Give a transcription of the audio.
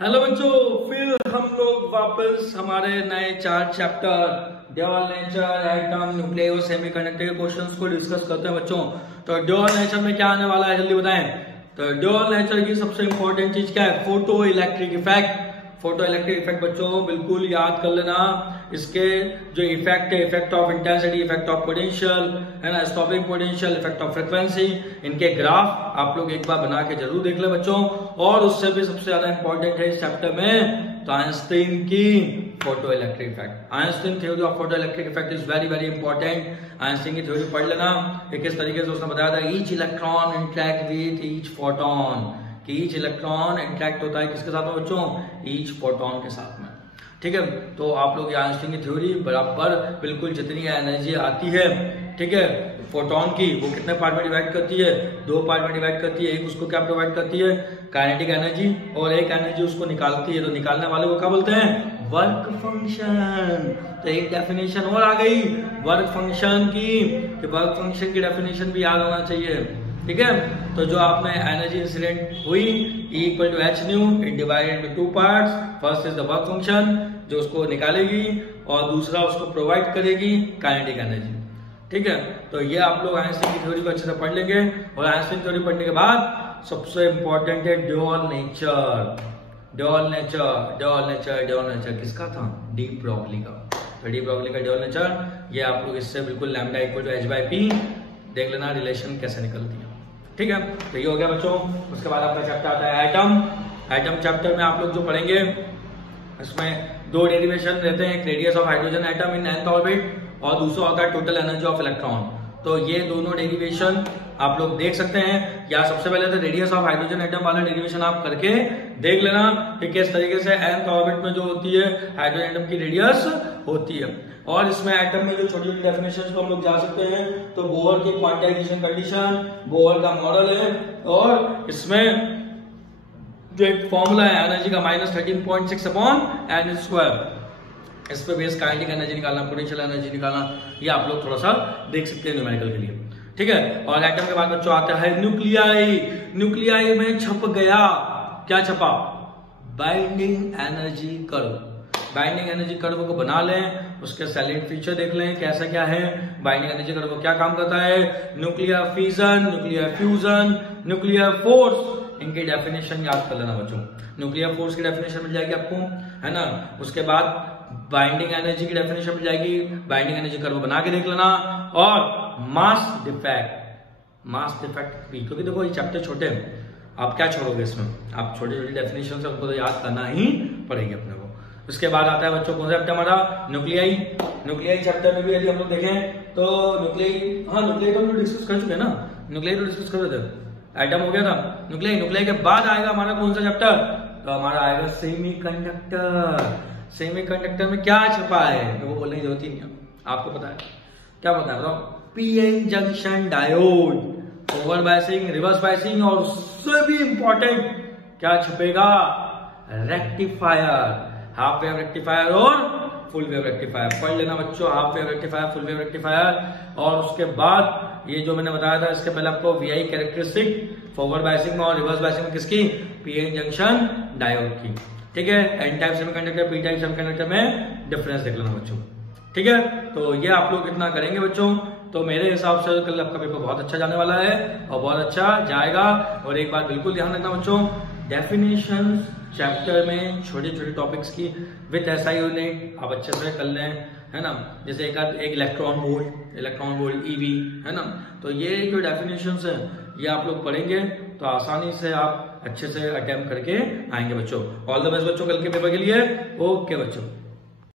Hello बच्चों, फिर हम लोग वापस हमारे नए 4 chapter dual nature, atom, nuclear और सेमीकंडक्टर के क्वेश्चंस को डिस्कस करते हैं बच्चों। तो ड्यूअल नेचर में क्या आने वाला है जल्दी बताएं। तो ड्यूअल नेचर की सबसे इंपॉर्टेंट चीज क्या है? Photo electric effect. Photo electric effect बच्चों बिल्कुल याद कर लेना। इसके जो इफेक्ट है, effect of intensity, effect of potential है ना, stopping potential, effect of frequency, इनके ग्राफ आप लोग एक बार बना के जरूर देख ले बच्चों। और उससे भी सबसे ज्यादा इंपॉर्टेंट है इस चैप्टर में तो आइंस्टीन की photo electric effect. Einstein theory of photo electric effect is very very important. Einstein की थ्योरी पढ़ लेना कि किस तरीके से उसने बताया था each electron interact with each photon, कि ईच इलेक्ट्रॉन इंटरेक्ट होता है किसके साथ में बच्चों? ईच फोटोन के साथ में। ठीक है, तो आप लोग आइंस्टीन की थ्योरी बराबर बिल्कुल जितनी एनर्जी आती है, ठीक है, फोटोन की, वो कितने पार्ट में डिवाइड करती है? 2 पार्ट में डिवाइड करती है। एक उसको क्या प्रोवाइड करती है? काइनेटिक एनर्जी, और एक एनर्जी उसको निकालती है। तो निकालने वाले को क्या बोलते हैं? Work function. तो एक डेफिनेशन और आ गई वर्क फंक्शन की, कि वर्क फंक्शन की डेफिनेशन भी याद होना चाहिए। ठीक है, तो जो आप में एनर्जी इंसिडेंट हुई E equal to H nu, it divided into 2 parts. First is the work function जो उसको निकालेगी, और दूसरा उसको प्रोवाइड करेगी काइनेटिक एनर्जी। ठीक है, तो ये आप लोग आइंस्टीन की थ्योरी को अच्छे से पढ़ लेंगे। और आइंस्टीन थ्योरी पढ़ने के बाद सबसे इंपॉर्टेंट है dual nature. Dual nature, dual nature, dual nature किसका था? डी ब्रोगली का। तो डी ब्रोगली का ड्यूअल नेचर, ये आप लोग इससे बिल्कुल लैम्डा इक्वल टू h/p देख लेना रिलेशन कैसे निकलती है। ठीक है, तो ये हो गया बच्चों। उसके बाद आपका चैप्टर आता है एटम। एटम चैप्टर में आप लोग जो पढ़ेंगे, इसमें 2 डेरिवेशन रहते हैं, एक radius of hydrogen atom in nth orbit, और दूसरा होता है टोटल एनर्जी ऑफ इलेक्ट्रॉन। तो ये दोनों डेरिवेशन आप लोग देख सकते हैं, या सबसे पहले तो रेडियस ऑफ हाइड्रोजन एटम वाला डेरिवेशन आप करके देख लेना कि किस तरीके से nth ऑर्बिट में जो होती है हाइड्रोजन एटम की रेडियस होती है। और इसमें एटम में जो छोटी छोटी डेफिनेशन को हम लोग जा सकते हैं, तो बोहर की क्वांटाइजेशन कंडीशन, बोहर का मॉडल है, और इसमें जो एक फॉर्मूला है एनर्जी का -13.6 अपॉन n स्क्वायर, इस पे बेस काइनेटिक एनर्जी निकालना, पोटेंशियल एनर्जी निकालना, ये आप लोग थोड़ा सा देख सकते हैं न्यूमेरिकल के लिए। ठीक है, और एटम के बाद बच्चों आता है न्यूक्लियाई। न्यूक्लियाई में छप गया, क्या छपा? Binding energy curve. Binding energy curve को बना लें, उसके सैलिड फीचर देख लें कैसा क्या है। बाइंडिंग एनर्जी कर्व क्या काम करता है? Nuclear fission, nuclear fusion, nuclear force, इनकी डेफिनेशन याद कर लेना बच्चों। न्यूक्लियर फोर्स की डेफिनेशन मिल जाएगी आपको, है ना। उसके बाद बाइंडिंग एनर्जी की डेफिनेशन मिल जाएगी, बाइंडिंग एनर्जी कर्व बना के देख लेना। और मास डिफेक्ट, मास डिफेक्ट भी, क्योंकि देखो ये चैप्टर छोटे हैं, आप क्या छोड़ोगे इसमें, आप छोटी छोटी डेफिनेशन से उनको तो याद करना ही पड़ेगी अपने को। उसके बाद आता है बच्चों कौन सा चैप्टर हमारा? न्यूक्लियाई। न्यूक्लियाई चैप्टर में भी यदि हम लोग देखें तो न्यूक्लियाई, हाँ न्यूक्लियाई तो हम लोग डिस्कस कर चुके हैं ना, न्यूक्लियाई तो डिस्कस कर रहे थे, एटम हो गया था। न्यूक्लियाई, न्यूक्लियाई के बाद आएगा हमारा कौन सा चैप्टर? तो हमारा आएगा सेमीकंडक्टर। सेमीकंडक्टर में क्या छपा है वो बोलने की जरूरत ही नहीं है, आपको पता है। क्या पता है बताओ? PN junction diode, over biasing, reverse biasing, और उससे भी इंपॉर्टेंट क्या छपेगा? रेक्टिफायर, हाफ वेव रेक्टिफायर और फुल वेव रेक्टिफायर। पढ़ लेना बच्चों, half wave rectifier, full wave rectifier. और उसके बाद ये जो मैंने बताया था इसके पहले आपको वीआई कैरेक्टरिस्टिक, फॉरवर्ड बायसिंग और रिवर्स बायसिंग में किसकी? पीएन जंक्शन डायोड की। ठीक है, N type semiconductor, P type semiconductor में डिफरेंस देख लेना बच्चों। ठीक है, तो ये आप लोग इतना करेंगे बच्चों, तो मेरे हिसाब से कल आपका पेपर बहुत अच्छा जाने वाला है, और बहुत अच्छा जाएगा। और एक बात बिल्कुल ध्यान रखना बच्चों, डेफिनेशन चैप्टर में छोटे छोटे टॉपिक्स की विद एसआई यूनिट आप अच्छे से कर लें, है ना। जैसे एक इलेक्ट्रॉन वोल्ट ईवी, है ना। तो ये जो डेफिनेशंस है ये आप लोग पढ़ेंगे तो आसानी से आप अच्छे से अटेम्प्ट करके आएंगे बच्चों। ऑल द बेस्ट बच्चों कल के पेपर के लिए। ओके बच्चों।